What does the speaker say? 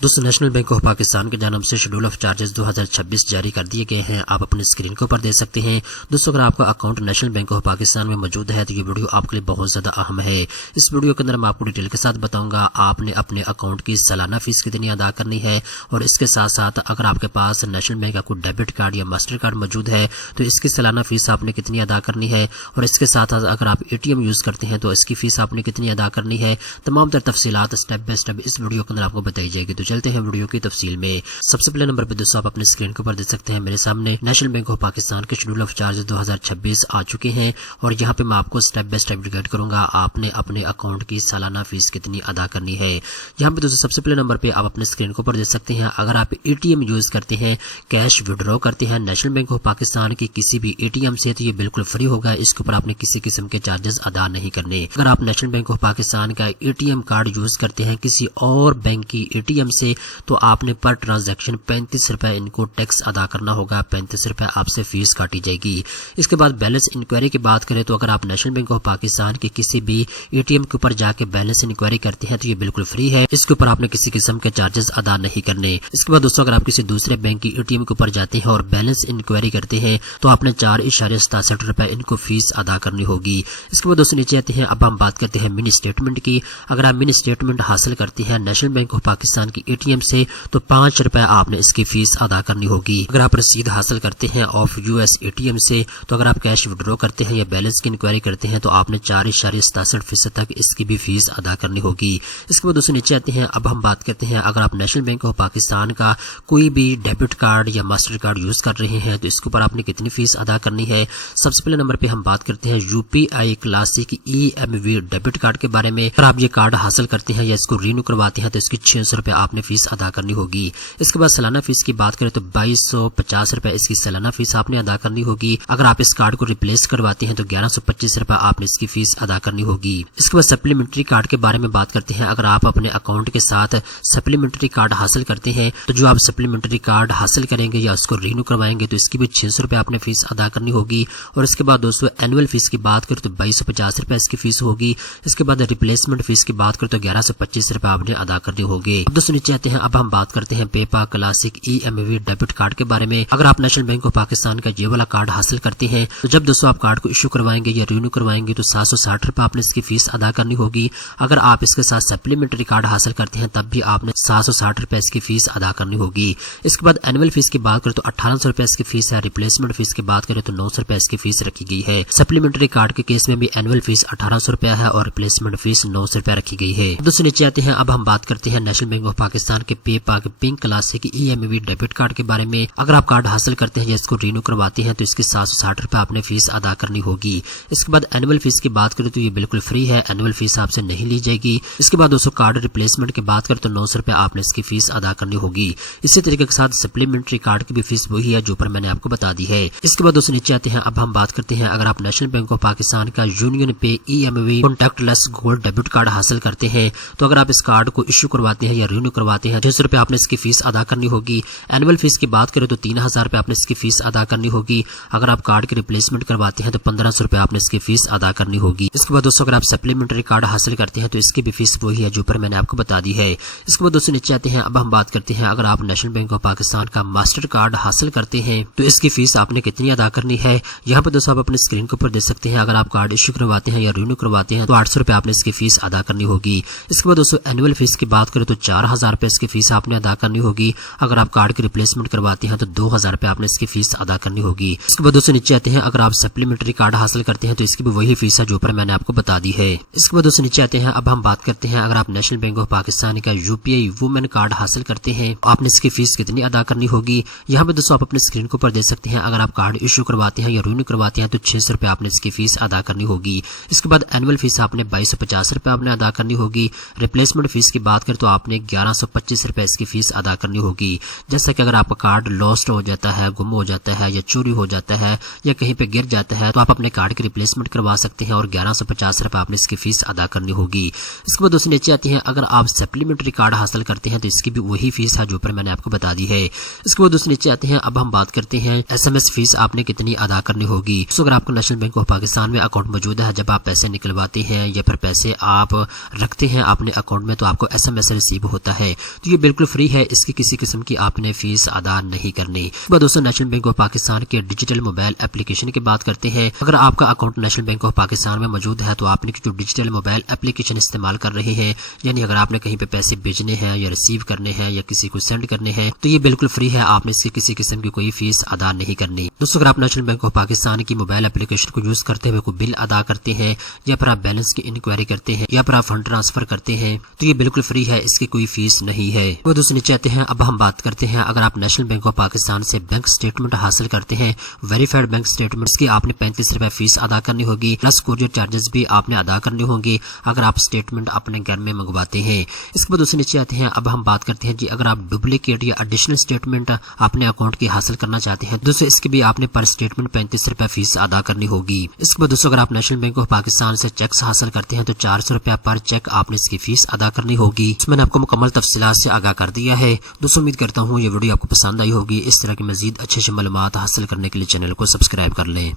दोस्तों, national bank of Pakistan की जानब से शेड्यूल ऑफ चार्जेस 2026 जारी कर दिए गए हैं। आप अपनी स्क्रीन के ऊपर देख सकते हैं। दोस्तों, अगर आपका account national bank of Pakistan में मौजूद है तो ये वीडियो आपके लिए बहुत ज़्यादा अहम है। इस वीडियो के अंदर मैं आपको डिटेल के साथ बताऊंगा आपने अपने अकाउंट की सालाना फीस कितनी अदा करनी है, और इसके साथ साथ अगर आपके पास नेशनल बैंक का कोई डेबिट कार्ड या मास्टर कार्ड मौजूद है तो इसकी सालाना फीस आपने कितनी अदा करनी है, और इसके साथ साथ अगर आप ATM यूज़ करते हैं तो इसकी फीस आपने कितनी अदा करनी है। तमाम तर तफसीलात स्टेप बाय स्टेप इस वीडियो के अंदर आपको बताई जाएगी। तो चलते हैं वीडियो की तफसील में। सबसे पहले नंबर पर दोस्तों आप अपने स्क्रीन के ऊपर देख सकते हैं मेरे सामने नेशनल बैंक ऑफ पाकिस्तान के शेड्यूल ऑफ चार्जेस 2026 आ चुके हैं, और यहाँ पे मैं आपको स्टेप बाय स्टेप गाइड करूंगा आपने अपने अकाउंट की सालाना फीस कितनी अदा करनी है। यहाँ पे दोस्तों सबसे पहले नंबर पे आप अपने स्क्रीन के ऊपर देख सकते हैं, अगर आप ATM यूज करते हैं, कैश विड्रॉ करते हैं नेशनल बैंक ऑफ पाकिस्तान की किसी भी ATM से, तो ये बिल्कुल फ्री होगा। इसके ऊपर आपने किसी किस्म के चार्जेस अदा नहीं करने। अगर आप नेशनल बैंक ऑफ पाकिस्तान का ATM कार्ड यूज करते हैं किसी और बैंक की ATM से, तो आपने पर ट्रांजैक्शन 35 रुपए इनको टैक्स अदा करना होगा। 35 रुपए आपसे फीस काटी जाएगी। इसके बाद बैलेंस इंक्वायरी की बात करें तो अगर आप नेशनल बैंक ऑफ पाकिस्तान के किसी भी ATM के ऊपर जाके बैलेंस इंक्वायरी करते हैं तो ये बिल्कुल फ्री है। इसके ऊपर आपने किसी किस्म के चार्जेस अदा नहीं करने। इसके बाद दोस्तों अगर आप किसी दूसरे बैंक की ATM के ऊपर जाते हैं और बैलेंस इंक्वायरी करते हैं तो आपने 4.67 रुपए इनको फीस अदा करनी होगी। इसके बाद दोस्तों नीचे आते हैं, अब हम बात करते हैं मिनी स्टेटमेंट की। अगर आप मिनी स्टेटमेंट हासिल करते हैं नेशनल बैंक ऑफ पाकिस्तान की ATM से तो 5 रुपए आपने इसकी फीस अदा करनी होगी। अगर आप रसीद हासिल करते हैं ऑफ US ATM से, तो अगर आप कैश विड्रॉ करते हैं या बैलेंस की इंक्वायरी करते हैं तो आपने 4.67% तक इसकी भी फीस अदा करनी होगी। इसके बाद दोस्तों नीचे आते हैं, अब हम बात करते हैं अगर आप नेशनल बैंक ऑफ पाकिस्तान का कोई भी डेबिट कार्ड या मास्टर कार्ड यूज कर रहे हैं तो इसके ऊपर आपने कितनी फीस अदा करनी है। सबसे पहले नंबर पे हम बात करते हैं UPI classic EMV debit card के बारे में। अगर आप ये कार्ड हासिल करते हैं या इसको रिन्यू करवाते हैं तो इसकी 600 रुपए आपने फीस अदा करनी होगी। इसके बाद सालाना फीस की बात करें तो 2250 रुपए इसकी सालाना फीस आपने अदा करनी होगी। अगर आप इस कार्ड को रिप्लेस करवाते हैं तो 1125 रुपए आपने इसकी फीस अदा करनी होगी। इसके बाद सप्लीमेंट्री कार्ड के बारे में बात करते हैं। अगर आप अपने अकाउंट के साथ सप्लीमेंट्री कार्ड हासिल करते हैं तो जो आप सप्लीमेंट्री कार्ड हासिल करेंगे या उसको रिन्यू करवाएंगे तो इसकी भी 600 रुपए आपने फीस अदा करनी होगी। और इसके बाद दोस्तों एनुअल फीस की बात करें तो 2250 रुपए इसकी फीस होगी। इसके बाद रिप्लेसमेंट फीस की बात करें तो 1125 रुपए आपने अदा करने होंगे। दोस्तों नीचे आते हैं, अब हम बात करते हैं Peppa classic EMV debit card के बारे में। अगर आप नेशनल बैंक ऑफ पाकिस्तान का ये वाला कार्ड हासिल करते हैं तो जब दोस्तों आप कार्ड को इश्यू करवाएंगे या रिन्यू करवाएंगे तो 760 रुपए आपने इसकी फीस अदा करनी होगी। अगर आप इसके साथ सप्लीमेंट्री कार्ड हासिल करते हैं तब भी आपने 760 रुपए इसकी फीस अदा करनी होगी। इसके बाद एनुअल फीस की बात करें तो 1800 रुपए इसकी फीस है। रिप्लेसमेंट फीस की बात करें तो 900 रुपए इसकी फीस रखी गई है। सप्लीमेंट्री कार्ड के केस में भी एनुअल फीस 1800 रुपए है और रिप्लेसमेंट फीस 900 रुपए रखी गई है। दोस्तों नीचे आते हैं, अब हम बात करते हैं नेशनल बैंक ऑफ पाकिस्तान के पेपा के pink classic EMV debit card के बारे में। अगर आप कार्ड हासिल करते हैं या इसको रिन्यू करवाते हैं तो इसकी 760 रुपए आपने फीस अदा करनी होगी। इसके बाद एनुअल फीस की बात करें तो ये बिल्कुल फ्री है, एनुअल फीस आपसे नहीं ली जाएगी। इसके बाद दोस्तों कार्ड रिप्लेसमेंट की बात करें तो 900 रुपए आपने इसकी फीस अदा करनी होगी। इसी तरीके के साथ सप्लीमेंट्री कार्ड की भी फीस वही है जो पर मैंने आपको बता दी है। इसके बाद दोस्तों नीचे आते हैं, अब हम बात करते हैं अगर आप नेशनल बैंक ऑफ पाकिस्तान का यूनियन पे EMV contactless gold debit card हासिल करते हैं तो अगर आप इस कार्ड को इश्यू करवाते हैं या रिन्यू करवाते हैं 600 रुपए आपने इसकी फीस अदा करनी होगी। एनुअल फीस की बात करें तो 3000 रुपए आपने इसकी फीस अदा करनी होगी। अगर आप कार्ड की रिप्लेसमेंट करवाते हैं तो 1500 रुपए आपने इसकी फीस अदा करनी होगी। इसके बाद दोस्तों अगर आप सप्लीमेंट्री कार्ड हासिल करते हैं तो इसकी भी फीस वही है जो पर मैंने आपको बता दी है। इसके बाद दोस्तों नीचे आते हैं, अब हम बात करते हैं अगर आप नेशनल बैंक ऑफ पाकिस्तान का मास्टर कार्ड हासिल करते हैं तो इसकी फीस आपने कितनी अदा करनी है। यहाँ पर दोस्तों आप अपने स्क्रीन के ऊपर देख सकते हैं, अगर आप कार्ड इश्यू करवाते हैं या रिन्यू करवाते हैं तो 800 रुपए आपने इसकी फीस अदा करनी होगी। इसके बाद दोस्तों एनुअल फीस की बात करें तो 4000 रुपए इसकी फीस आपने अदा करनी होगी। अगर आप कार्ड की रिप्लेसमेंट करवाते हैं तो 2000 रुपए आपने इसकी फीस अदा करनी होगी। इसके बाद दोस्तों नीचे आते हैं, अगर आप सप्लीमेंट्री कार्ड हासिल करते हैं तो इसकी भी वही फीस है जो पर मैंने आपको बता दी है। इसके बाद दोस्तों नीचे आते हैं, अब हम बात करते हैं अगर आप नेशनल बैंक ऑफ पाकिस्तान का UPI वुमेन कार्ड हासिल करते हैं आपने इसकी फीस कितनी अदा करनी होगी। यहाँ पे दोस्तों आप अपने स्क्रीन के ऊपर देख सकते हैं, अगर आप कार्ड इश्यू करवाते हैं या रिन्यू करवाते हैं तो 600 रुपए आपने इसकी फीस अदा करनी होगी। इसके बाद एनुअल फीस आपने 2250 रुपए आपने अदा करनी होगी। रिप्लेसमेंट फीस की बात करें तो आपने 1125 रुपए इसकी फीस अदा करनी होगी। जैसा कि अगर आपका कार्ड लॉस्ट हो जाता है, गुम हो जाता है या चोरी हो जाता है या कहीं पे गिर जाता है तो आप अपने कार्ड की रिप्लेसमेंट करवा सकते हैं और 1150 रुपए आपने इसकी फीस अदा करनी होगी। इसके बाद दोस्तों नीचे आते हैं, अगर आप सप्लीमेंट्री कार्ड हासिल करते हैं तो इसकी भी वही फीस है जो पर मैंने आपको बता दी है। इसके बाद दोस्तों नीचे आते हैं, अब हम बात करते हैं SMS फीस आपने कितनी अदा करनी होगी। तो अगर आपको नेशनल बैंक ऑफ पाकिस्तान में अकाउंट मौजूद है, जब आप पैसे निकलवाते हैं या फिर पैसे आप रखते हैं अपने अकाउंट में तो आपको SMS रिसीव होता है। ہے تو یہ بالکل فری ہے، اس کی کسی قسم کی آپ نے فیس ادا نہیں کرنی۔ دوستوں نیشنل بینک آف پاکستان کے ڈیجیٹل موبائل اپلیکیشن کی بات کرتے ہیں۔ اگر آپ کا account national bank of Pakistan میں موجود ہے تو آپ نے جو ڈیجیٹل موبائل اپلیکیشن استعمال کر رہے ہیں، یعنی اگر آپ نے کہیں پہ پیسے بھیجنے ہیں یا ریسیو کرنے ہیں یا کسی کو سینڈ کرنے ہیں تو یہ بالکل فری ہے، آپ نے اس کی کسی قسم کی کوئی فیس ادا نہیں کرنی۔ دوستوں اگر آپ نیشنل بینک آف پاکستان کی موبائل اپلیکیشن کو یوز کرتے ہوئے کوئی بل ادا کرتے ہیں یا پھر آپ بیلنس کی انکوائری کرتے ہیں یا پھر آپ فنڈ ٹرانسفر کرتے ہیں تو یہ بالکل فری ہے، اس کی کوئی فیس نہیں ہے۔ وہ دوستوں نیچے آتے ہیں، اب ہم بات کرتے ہیں اگر آپ نیشنل بینک آف پاکستان سے بینک سٹیٹمنٹ حاصل کرتے ہیں، ویریفائڈ بینک سٹیٹمنٹ، اس کی آپ نے 35 روپے فیس ادا کرنی ہوگی، پلس کوریئر چارجز بھی آپ نے ادا کرنے ہوں گے اگر آپ سٹیٹمنٹ اپنے گھر میں منگواتے ہیں۔ اس کے بعد دوستوں نیچے آتے ہیں، اب ہم بات کرتے ہیں جی اگر آپ ڈپلیکیٹ یا ایڈیشنل سٹیٹمنٹ اپنے اکاؤنٹ کی حاصل کرنا چاہتے ہیں دوستوں اس کی بھی آپ نے پر سٹیٹمنٹ 35 روپے فیس ادا کرنی ہوگی۔ اس کے بعد دوستوں اگر آپ نیشنل بینک آف پاکستان سے چیکس حاصل کرتے ہیں تو 400 روپے پر چیک آپ نے اس کی فیس ادا کرنی ہوگی۔ اس میں نے آپ کو مکمل تفصیلات سے آگاہ کر دیا ہے۔ دوستوں امید کرتا ہوں یہ ویڈیو آپ کو پسند آئی ہوگی، اس طرح کی مزید اچھے معلومات حاصل کرنے کے لیے چینل کو سبسکرائب کر لیں۔